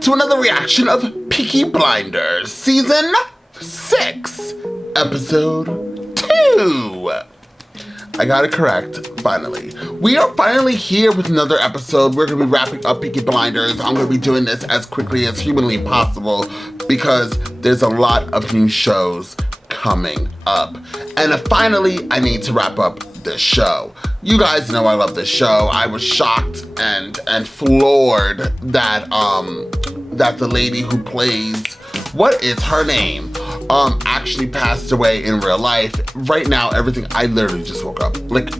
back to another reaction of Peaky Blinders, Season 6, Episode 2. I got it correct, finally. We are finally here with another episode. We're gonna be wrapping up Peaky Blinders. I'm gonna be doing this as quickly as humanly possible because there's a lot of new shows coming up. And finally, I need to wrap up this show. You guys know I love this show. I was shocked and floored that that the lady who plays, what is her name, actually passed away in real life. Right now, everything, I literally just woke up. Like,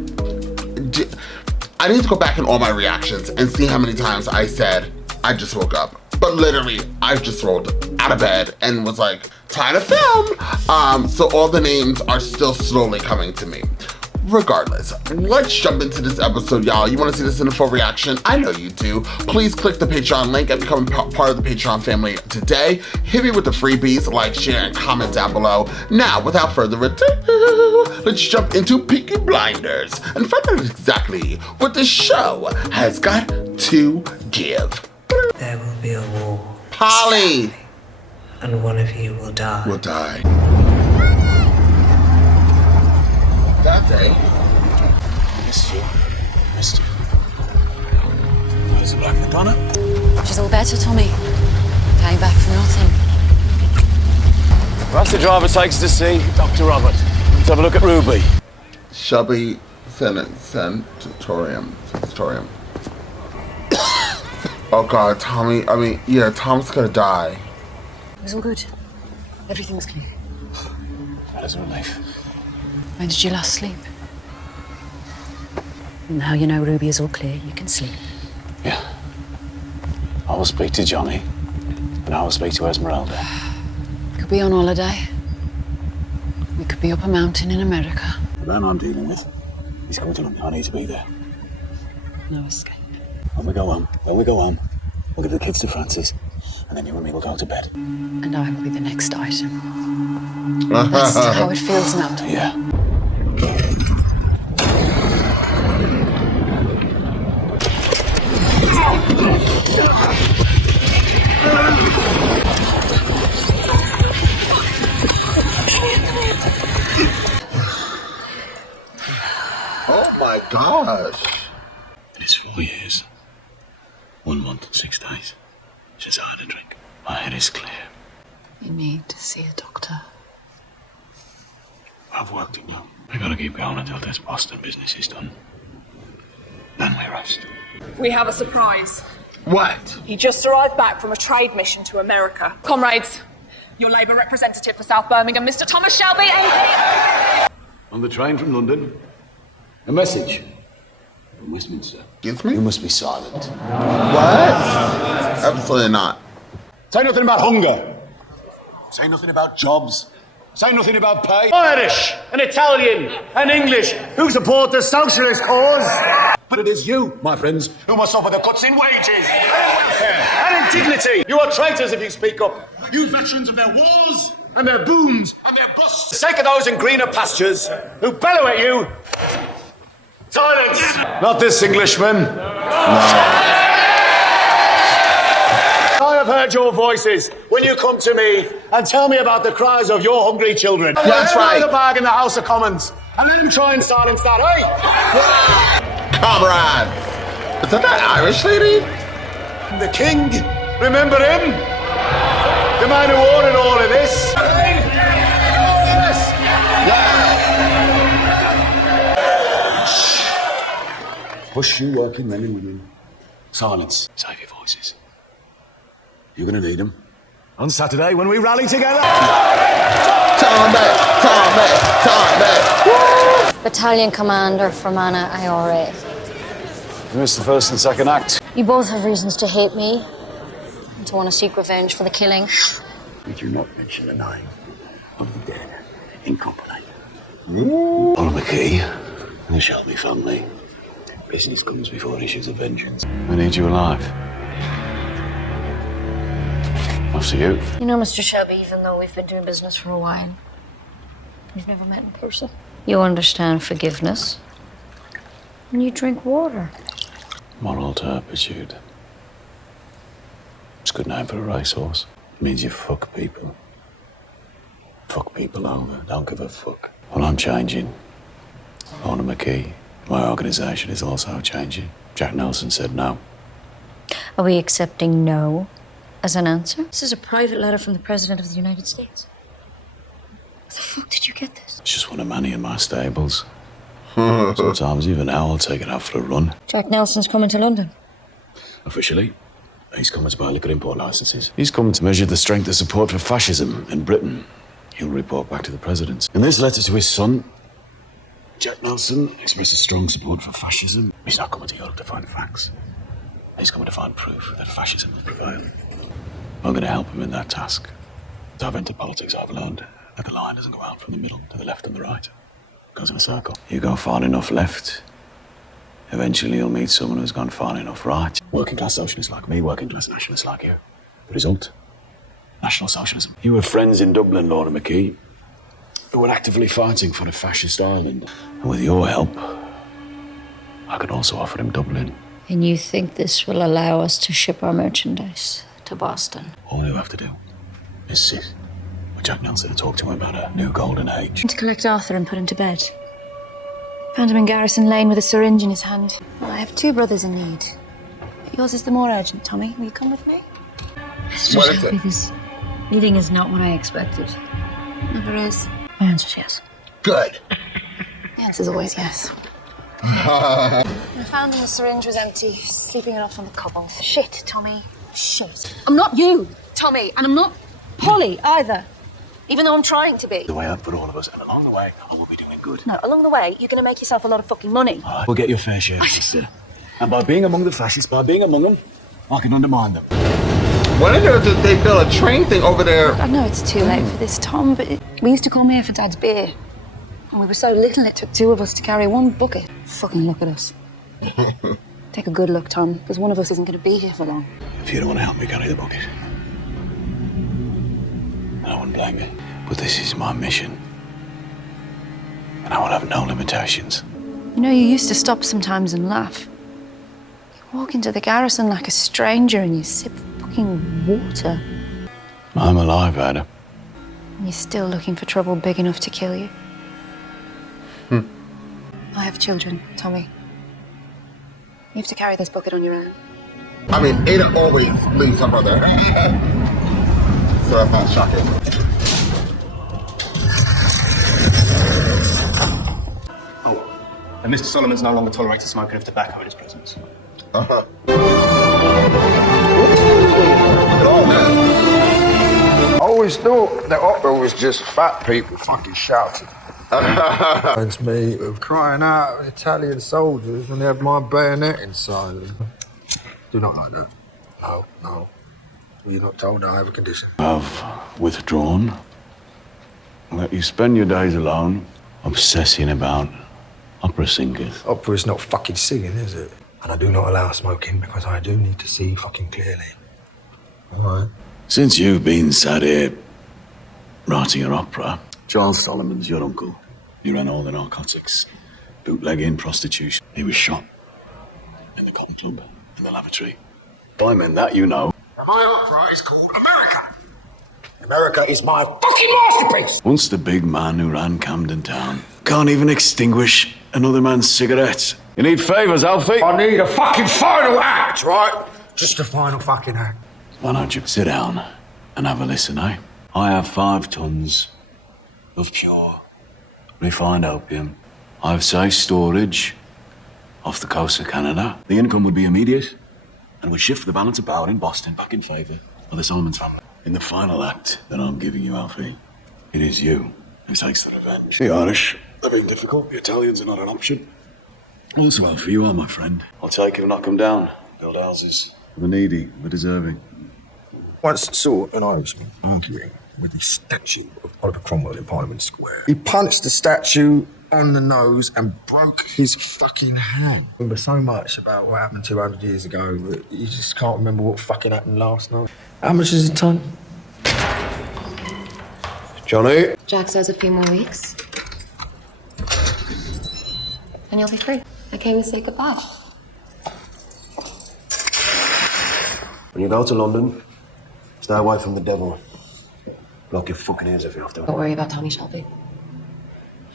I need to go back in all my reactions and see how many times I said, I just woke up. But literally, I just rolled out of bed and was like, time to film. So all the names are still slowly coming to me. Regardless, let's jump into this episode, y'all. You want to see this in a full reaction? I know you do. Please click the Patreon link and become part of the Patreon family today. Hit me with the freebies, like, share, and comment down below. Now, without further ado, let's jump into Peaky Blinders and find out exactly what the show has got to give. There will be a war. Polly! And one of you will die. Will die. That day. Missed you. Missed you. Where's the Black Madonna? She's all better, Tommy. Came back for nothing. Perhaps the driver takes us to see Dr. Robert. Let's have a look at Ruby. Shelby Sanatorium. Oh God, Tommy. Yeah, Tom's gonna die. It was all good. Everything's clear. That is a relief. When did you last sleep? Now you know Ruby is all clear, you can sleep. Yeah. I will speak to Johnny, and I will speak to Esmeralda. Could be on holiday. We could be up a mountain in America. The man I'm dealing with, he's coming to London. I need to be there. No escape. When we go home, we'll give the kids to Francis, and then you and me will go to bed. And I will be the next item. That's how it feels now, Tom. Yeah. Oh my gosh. It's 4 years. 1 month and 6 days. Since I had a drink. My head is clear. You need to see a doctor. I've worked it now. I gotta keep going until this Boston business is done. Then we rest. We have a surprise. What? He just arrived back from a trade mission to America. Comrades, your Labour representative for South Birmingham, Mr. Thomas Shelby, MP. On the train from London, a message from Westminster. Excuse me? You must be silent. What? Absolutely not. Say nothing about hunger. Say nothing about jobs. Say nothing about pay. Irish, an Italian, an English who support the socialist cause. But it is you, my friends, who must suffer the cuts in wages And indignity. You are traitors if you speak up. You veterans of their wars And their booms. and their For busts. the sake of those in greener pastures who bellow at you. Silence! Not this Englishman. I have heard your voices when you come to me and tell me about the cries of your hungry children. That's right. The bag in the House of Commons. And let him try and silence that, Comrades. Is that Irish lady? The king, remember him? The man who ordered all of this. Push you working men and women. Silence. Save your voices. You're gonna need them. On Saturday when we rally together. Tommy. Battalion Commander for Mana IRA. You missed the first and second act. You both have reasons to hate me and to want to seek revenge for the killing. Did you not mention the name of the dead in company? Oliver McKee and the Shelby family. Business comes before issues of vengeance. I need you alive. After you. You know, Mr. Shelby, even though we've been doing business for a while, we've never met in person. You understand forgiveness. And you drink water. Moral turpitude. It's a good name for a racehorse. It means you fuck people. Fuck people over. Don't give a fuck. Well, I'm changing. Lorna McKee, my organisation, is also changing. Jack Nelson said no. Are we accepting no as an answer? This is a private letter from the President of the United States. How the fuck did you get this? It's just one of many in my stables. Sometimes even now I'll take it out for a run. Jack Nelson's coming to London. Officially, he's coming to buy liquor import licences. He's coming to measure the strength of support for fascism in Britain. He'll report back to the president. In this letter to his son, Jack Nelson expresses strong support for fascism. He's not coming to Europe to find facts. He's coming to find proof that fascism will prevail. I'm going to help him in that task. To have entered politics, I've learned that the line doesn't go out from the middle to the left and the right. It goes in a circle. You go far enough left, eventually you'll meet someone who's gone far enough right. Working class socialists like me, working class nationalists like you. The result? National Socialism. You were friends in Dublin, Lorna McKee, who were actively fighting for a fascist Ireland. And with your help, I could also offer him Dublin. And you think this will allow us to ship our merchandise to Boston? All you have to do is sit with Jack Nelson and talk to him about a new golden age. To collect Arthur and put him to bed. Found him in Garrison Lane with a syringe in his hand. Well, I have two brothers in need. But yours is the more urgent, Tommy. Will you come with me? What is it? This meeting is not what I expected. Never is. My answer's yes. Good. The answer's always yes. I found him, the syringe was empty, sleeping it off on the cobbles. Shit, Tommy. Shit. I'm not you, Tommy, and I'm not Polly either. Even though I'm trying to be. The way out for all of us, and along the way, I will be doing good. No, along the way, you're going to make yourself a lot of fucking money. All right, we'll get your fair share, sister. And by being among the fascists, by being among them, I can undermine them. What I heard is that they built a train thing over there. I know it's too late for this, Tom, but we used to come here for Dad's beer. And we were so little it took two of us to carry one bucket. Fucking look at us. Take a good look, Tom, because one of us isn't going to be here for long. If you don't want to help me carry the bucket, I wouldn't blame you. But this is my mission. And I will have no limitations. You know, you used to stop sometimes and laugh. You walk into the garrison like a stranger and you sip fucking water. I'm alive, Ada. And you're still looking for trouble big enough to kill you. I have children, Tommy. You have to carry this bucket on your own. I mean, Ada always leaves her brother. So that's not shocking. Oh, and Mr. Solomons no longer tolerates the smoking of tobacco in his presence. Uh-huh. Look at all that. I always thought that opera was just fat people fucking shouting. Reminds me of crying out at Italian soldiers when they had my bayonet inside them. Do not like that. No, no. You're not told I have a condition. I've withdrawn. Let you spend your days alone, obsessing about opera singers. Opera is not fucking singing, is it? And I do not allow smoking because I do need to see fucking clearly. All right. Since you've been sat here writing your opera, Charles Solomons, your uncle, he ran all the narcotics, bootlegging, prostitution. He was shot in the cotton club, in the lavatory. By men that you know. My opera is called America. America is my fucking masterpiece. Once the big man who ran Camden town can't even extinguish another man's cigarettes. You need favours, Alfie? I need a fucking final act, right? Just a final fucking act. Why don't you sit down and have a listen, eh? I have 5 tons of pure, refined opium. I have safe storage off the coast of Canada. The income would be immediate and would shift the balance of power in Boston back in favour of the Solomons family. In the final act that I'm giving you, Alfie, it is you who takes the revenge. The Irish are being difficult. The Italians are not an option. Also, Alfie, you are my friend. I'll take him, knock him down. Build houses for the needy, the deserving. Once saw an Irishman arguing with the statue of Oliver Cromwell in Parliament Square. He punched the statue on the nose and broke his fucking hand. I remember so much about what happened 200 years ago that you just can't remember what fucking happened last night. How much is a ton? Johnny? Jack says a few more weeks. And you'll be free. Okay, we say goodbye. When you go to London, Stay away from the devil. Block your fucking ears if you have to. Don't worry about Tommy Shelby.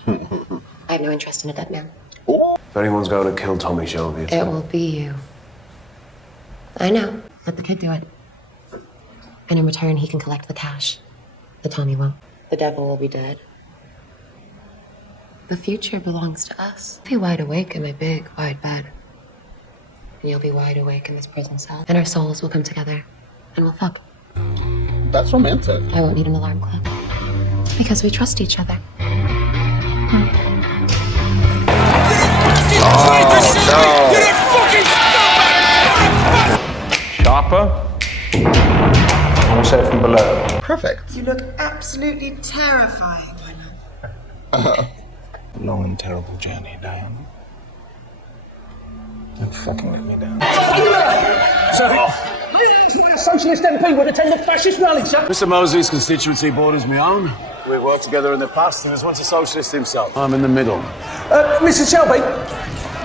I have no interest in a dead man. If anyone's going to kill Tommy Shelby, It will be you. I know. Let the kid do it. And in return, he can collect the cash. The Tommy won't. The devil will be dead. The future belongs to us. I'll be wide awake in my big, wide bed. And you'll be wide awake in this prison cell. And our souls will come together. And we'll fuck. That's romantic. I won't need an alarm clock. Because we trust each other. Sharper. I'm set from below. Perfect. You look absolutely terrifying right now. Long and terrible journey, Diane. Don't fucking let me down. Socialist MP would attend a fascist rally, sir. Mr. Mosley's constituency borders my own. We've worked together in the past, and he was once a socialist himself. I'm in the middle. Mr. Shelby,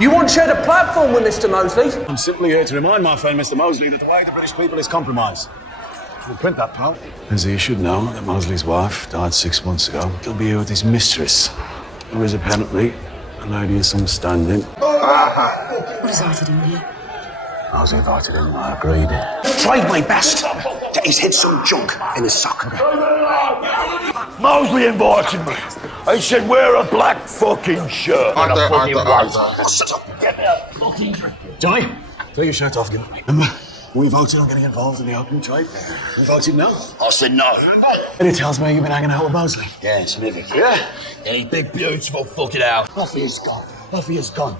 you once shared a platform with Mr. Mosley. I'm simply here to remind my friend Mr. Mosley that the way of the British people is compromise. We'll print that part. As he should know that Mosley's wife died 6 months ago. He'll be here with his mistress, who is apparently a lady of some standing. What is Arthur doing here? I was invited in, I agreed. Tried my best. Get his head some junk in his sock. Mosley invited me. He said, wear a black fucking shirt. Arthur. Shut up. Get me a fucking drink. Johnny, take your shirt off, give it me. Remember, we voted on getting involved in the open trade. We voted no. I said no. And he tells me you've been hanging out with Mosley. Yeah, Smithy. Yeah? Hey, big, beautiful fucking house. Off he is gone. Off he is gone.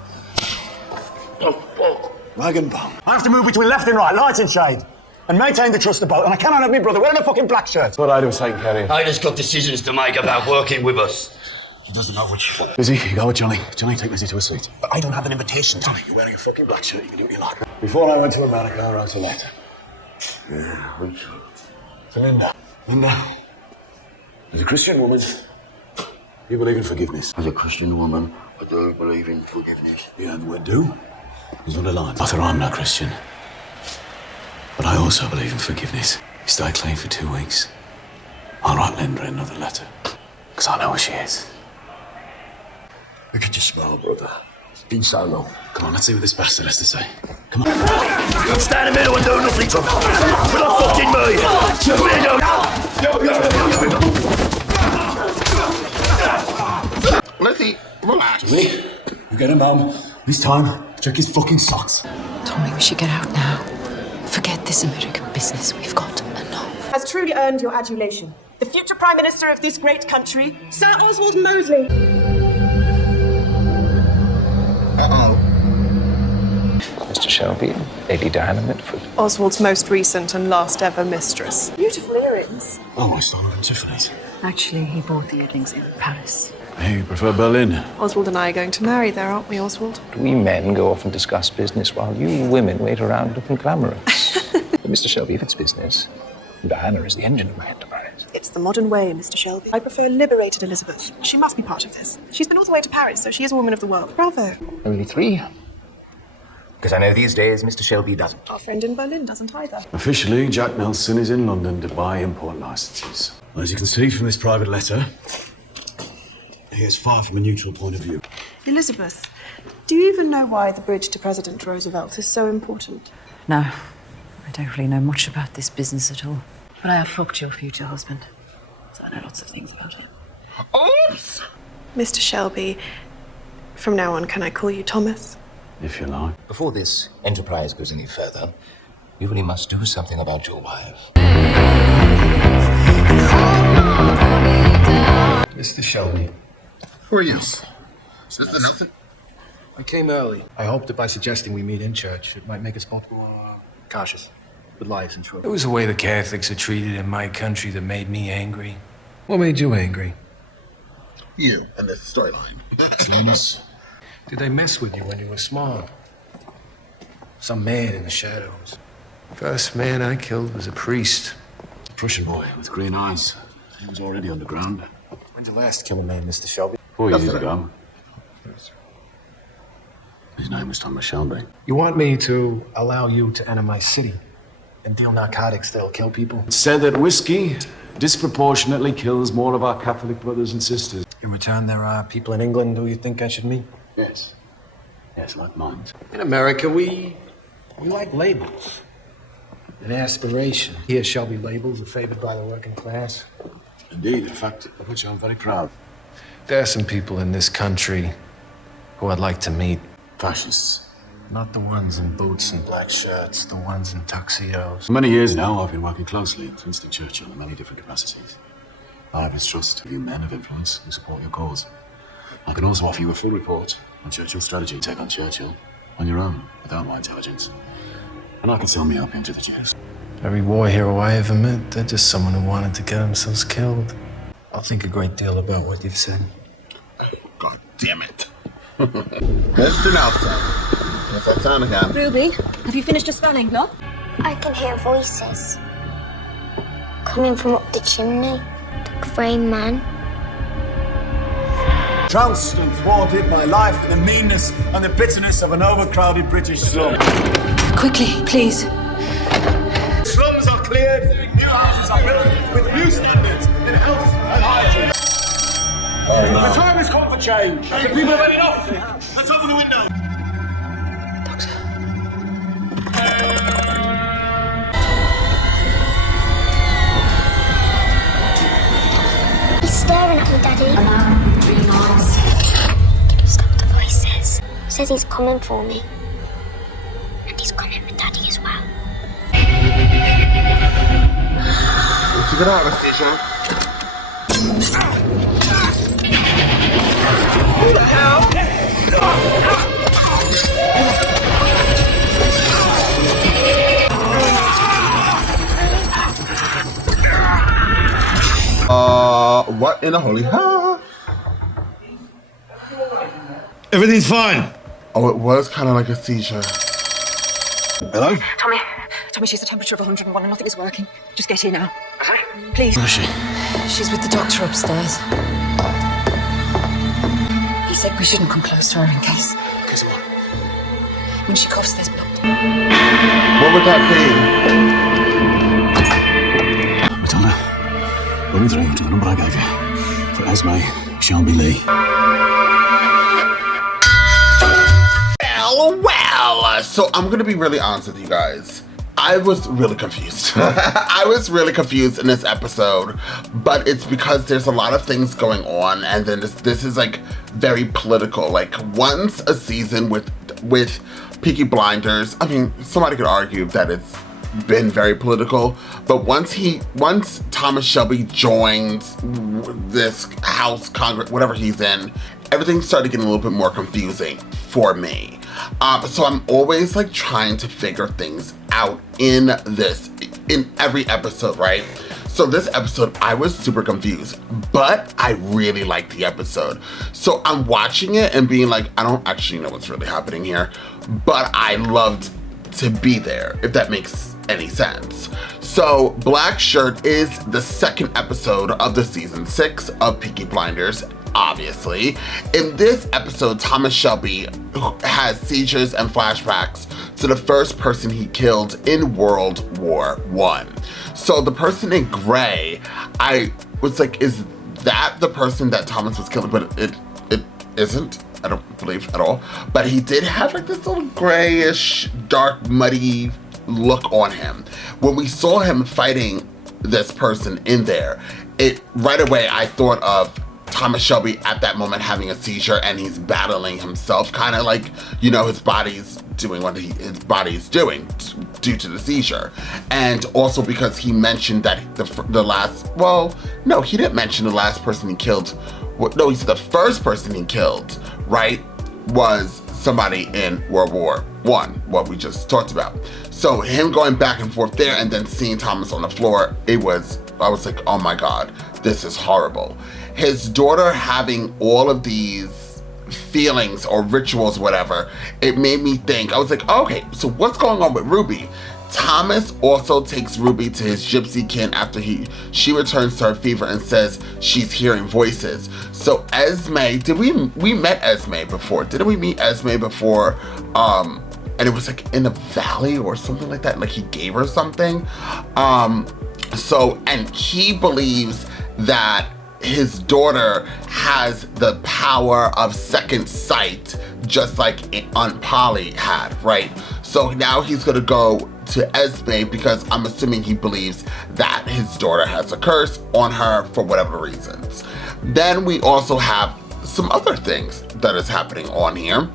Rag and bone. I have to move between left and right, light and shade. And maintain the trust of both. And I cannot have my brother wearing a fucking black shirt. What I do is take care of you. I just got decisions to make about working with us. He doesn't know which fault. Busy, you go with Johnny. Johnny, take Lizzie to a suite. But I don't have an invitation. Johnny, you're wearing a fucking black shirt. You can do what you like. Before I went to America, I wrote a letter. Yeah, which? To Linda. Linda, as a Christian woman, you believe in forgiveness. As a Christian woman, I do believe in forgiveness. Yeah, the word do is underlined. Arthur, I'm not Christian. But I also believe in forgiveness. You stay clean for 2 weeks. I'll write Linda another letter. Because I know where she is. Look at your smile, brother. It's been so long. Come on, let's see what this bastard has to say. Come on. You stand in the middle and do nothing to me. But not fucking me. Lizzie, relax. Me? You get him home. This time, check his fucking socks. Tommy, we should get out now. Forget this American business. We've got enough. Has truly earned your adulation. The future Prime Minister of this great country, Sir Oswald Mosley. Mr. Shelby, Lady Diana Mitford. Oswald's most recent and last ever mistress. Beautiful earrings. Oh, I stole them from Tiffany's. Actually, he bought the earrings in Paris. Hey, you prefer Berlin? Oswald and I are going to marry there, aren't we, Oswald? We men go off and discuss business while you women wait around looking glamorous. But Mr. Shelby, if it's business, Diana is the engine of my enterprise. It's the modern way, Mr. Shelby. I prefer liberated Elizabeth. She must be part of this. She's been all the way to Paris, so she is a woman of the world. Bravo. Only 3. Because I know these days Mr. Shelby doesn't. Our friend in Berlin doesn't either. Officially, Jack Nelson is in London to buy import licenses. As you can see from this private letter, he is far from a neutral point of view. Elizabeth, do you even know why the bridge to President Roosevelt is so important? No, I don't really know much about this business at all. But I have fucked your future husband, so I know lots of things about it. Oops! Mr. Shelby, from now on, can I call you Thomas? If you like. Before this enterprise goes any further, you really must do something about your wife. Mr. Shelby. Who are you? Mr. Nelson? I came early. I hoped that by suggesting we meet in church, it might make us both more cautious with lives and trouble. It was the way the Catholics are treated in my country that made me angry. What made you angry? You and this storyline. Slowness. Did they mess with you when you were small? Some man in the shadows. First man I killed was a priest. A Prussian boy with green eyes. He was already underground. When'd you last kill a man, Mr. Shelby? 4 years ago. His name was Thomas Shelby. You want me to allow you to enter my city and deal narcotics that'll kill people. It's said that whiskey disproportionately kills more of our Catholic brothers and sisters. In return, there are people in England who you think I should meet? Yes. Yes, like mine. In America, we like labels. An aspiration. Here, Shelby labels are favored by the working class. Indeed, in fact, of which I'm very proud. There are some people in this country who I'd like to meet. Fascists. Not the ones in boots and black shirts, the ones in tuxedos. For many years now, I've been working closely with Winston Churchill in many different capacities. I have his trust of you men of influence who support your cause. I can also offer you a full report on Churchill's strategy to take on Churchill on your own, without my intelligence. And I can sell me up into the Jews. Every war hero I ever met, they're just someone who wanted to get themselves killed. I'll think a great deal about what you've said. God damn it. Mr. Nelson. What's that sound again? Ruby, have you finished your spelling, love? I can hear voices. Coming from up the chimney. The grey man. Trounced and thwarted by life, the meanness and the bitterness of an overcrowded British slum. Quickly, please. Slums are cleared, new houses are built with new standards in health and hygiene. The time has come for change. The people have had enough. Let's open the window. He's staring at me, Daddy. I know, really nice. Stop the voices. Says he's coming for me. And he's coming with Daddy as well. Let's get out of station. Who the hell? What in the holy hell? Everything's fine. Oh, it was kind of like a seizure. Hello? Tommy, she's a temperature of 101 and nothing is working. Just get here now. Please. Where is she? She's with the doctor upstairs. He said we shouldn't come close to her in case. Guess what? When she coughs, there's blood. What would that Madonna, put me through to the number I gave you. For Esme, Shelby Lee. Well, so I'm gonna be really honest with you guys. I was really confused. I was really confused in this episode, but it's because there's a lot of things going on, and then this is like very political. Like once a season with Peaky Blinders, I mean, somebody could argue that it's been very political, but once Thomas Shelby joined this House, Congress, whatever he's in, everything started getting a little bit more confusing for me. So I'm always like trying to figure things out in every episode, right? So this episode, I was super confused, but I really liked the episode. So I'm watching it and being like, I don't actually know what's really happening here, but I loved to be there, if that makes any sense. So Black Shirt is the second episode of the season 6 of Peaky Blinders, obviously. In this episode, Thomas Shelby has seizures and flashbacks to the first person he killed in World War I. So the person in gray, I was like, is that the person that Thomas was killing? But it isn't, I don't believe at all. But he did have like this little grayish, dark, muddy look on him. When we saw him fighting this person in there, right away I thought of Thomas Shelby at that moment having a seizure and he's battling himself, kind of like, you know, his body's doing what his body's doing due to the seizure. And also because he mentioned that the last, well, no, he didn't mention the last person he killed. No, he said the first person he killed, right, was somebody in World War I, what we just talked about. So him going back and forth there and then seeing Thomas on the floor, I was like, oh my God, this is horrible. His daughter having all of these feelings or rituals, whatever, it made me think, I was like, okay, so what's going on with Ruby? Thomas also takes Ruby to his gypsy kin after she returns to her fever and says she's hearing voices. So Esme, we met Esme before? Didn't we meet Esme before and it was like in a valley or something like that. Like he gave her something. And he believes that his daughter has the power of second sight, just like Aunt Polly had, right? So now he's gonna go to Esme because I'm assuming he believes that his daughter has a curse on her for whatever reasons. Then we also have some other things that is happening on here.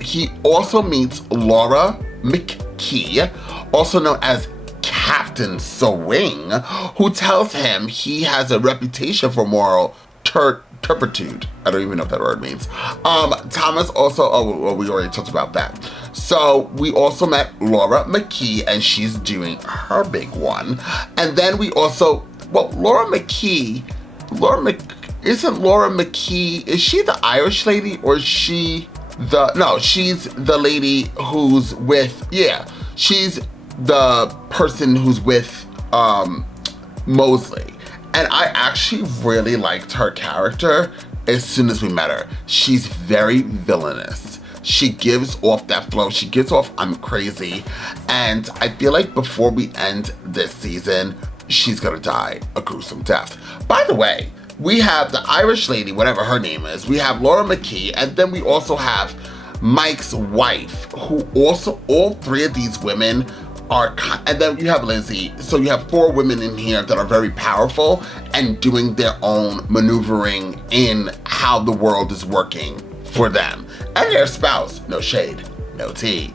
He also meets Laura McKee, also known as Captain Swing, who tells him he has a reputation for moral turpitude. I don't even know what that word means. Thomas also, we already talked about that. So we also met Laura McKee, and she's doing her big one. And then we also, Laura McKee, isn't Laura McKee, is she the Irish lady or is she she's the lady who's with, she's the person who's with Mosley. And I actually really liked her character as soon as we met her. She's very villainous. She gives off that flow. She gives off I'm crazy. And I feel like before we end this season, she's gonna die a gruesome death. By the way, we have the Irish lady, whatever her name is. We have Laura McKee, and then we also have Mike's wife, who also, all three of these women are, and then you have Lizzie. So you have 4 women in here that are very powerful and doing their own maneuvering in how the world is working for them. And their spouse, no shade, no tea.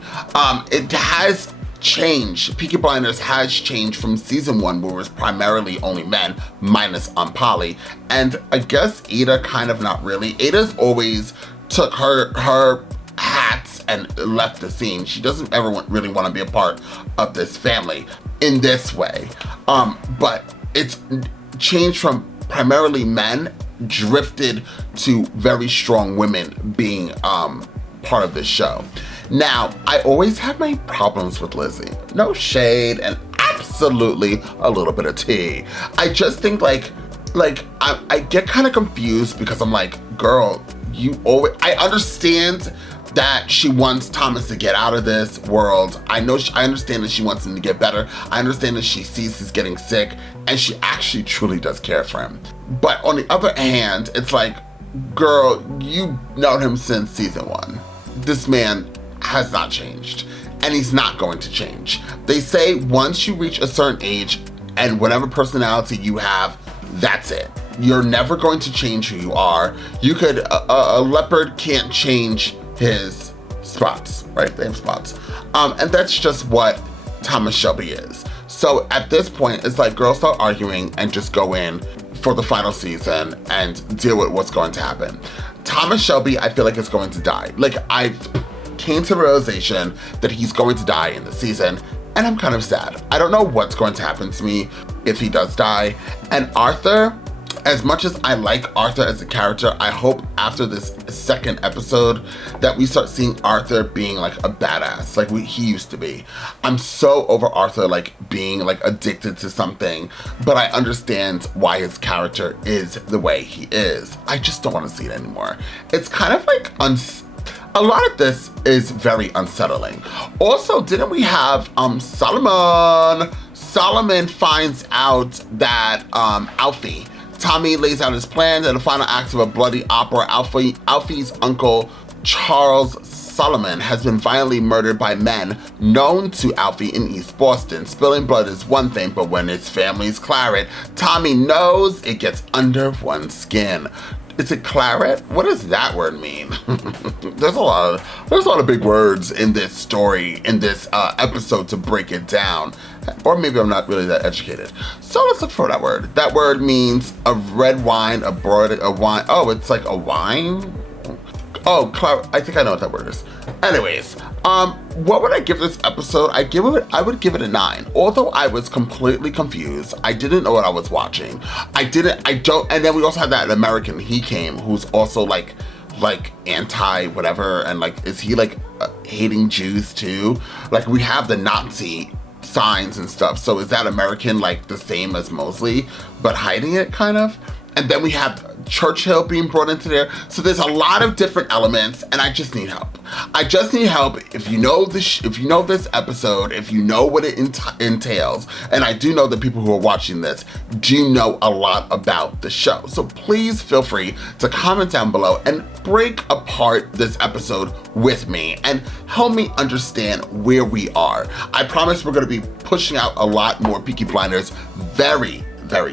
It has changed. Peaky Blinders has changed from season 1, where it was primarily only men, minus Polly. And I guess Ada kind of not really. Ada's always took her hats and left the scene. She doesn't ever really want to be a part of this family in this way. But it's changed from primarily men, drifted to very strong women being part of this show. Now, I always have my problems with Lizzie. No shade and absolutely a little bit of tea. I just think like I get kind of confused because I'm like, girl, I understand that she wants Thomas to get out of this world. I understand that she wants him to get better. I understand that she sees he's getting sick and she actually truly does care for him. But on the other hand, it's like, girl, you've known him since season 1. This man has not changed and he's not going to change. They say once you reach a certain age and whatever personality you have, that's it. You're never going to change who you are. You could, a leopard can't change his spots, right? They have spots. And that's just what Thomas Shelby is. So at this point, it's like, girls, start arguing and just go in for the final season and deal with what's going to happen. Thomas Shelby, I feel like is going to die. Like, I came to the realization that he's going to die in the season, and I'm kind of sad. I don't know what's going to happen to me if he does die. And Arthur, as much as I like Arthur as a character, I hope after this second episode that we start seeing Arthur being like a badass, like he used to be. I'm so over Arthur like being like addicted to something, but I understand why his character is the way he is. I just don't want to see it anymore. It's kind of like a lot of this is very unsettling. Also, didn't we have Solomon finds out that Alfie, Tommy lays out his plan in the final act of a bloody opera. Alfie's uncle, Charles Solomon, has been violently murdered by men known to Alfie in East Boston. Spilling blood is one thing, but when his family's claret, Tommy knows it gets under one's skin. Is it claret? What does that word mean? There's a lot of big words in this story, in this episode to break it down. Or maybe I'm not really that educated. So let's look for that word. That word means a red wine, a wine. Oh, it's like a wine? Oh, I think I know what that word is. Anyways, what would I give this episode? I would give it a 9. Although I was completely confused. I didn't know what I was watching. And then we also had that American He Came, who's also like anti whatever, and like, is he like hating Jews too? Like, we have the Nazi signs and stuff. So is that American like the same as Mosley, but hiding it kind of? And then we have Churchill being brought into there. So there's a lot of different elements, and I just need help. I just need help. If you know this, if you know this episode, if you know what it entails, and I do know that people who are watching this do know a lot about the show. So please feel free to comment down below and break apart this episode with me and help me understand where we are. I promise we're going to be pushing out a lot more Peaky Blinders very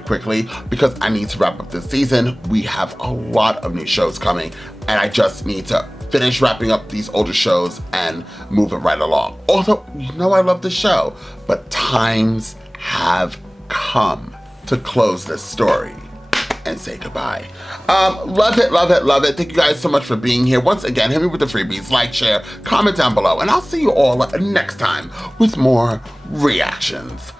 quickly because I need to wrap up this season. We have a lot of new shows coming, and I just need to finish wrapping up these older shows and move it right along. Although, you know I love the show, but times have come to close this story and say goodbye. Love it, love it, love it. Thank you guys so much for being here. Once again, hit me with the freebies, like, share, comment down below, and I'll see you all next time with more reactions.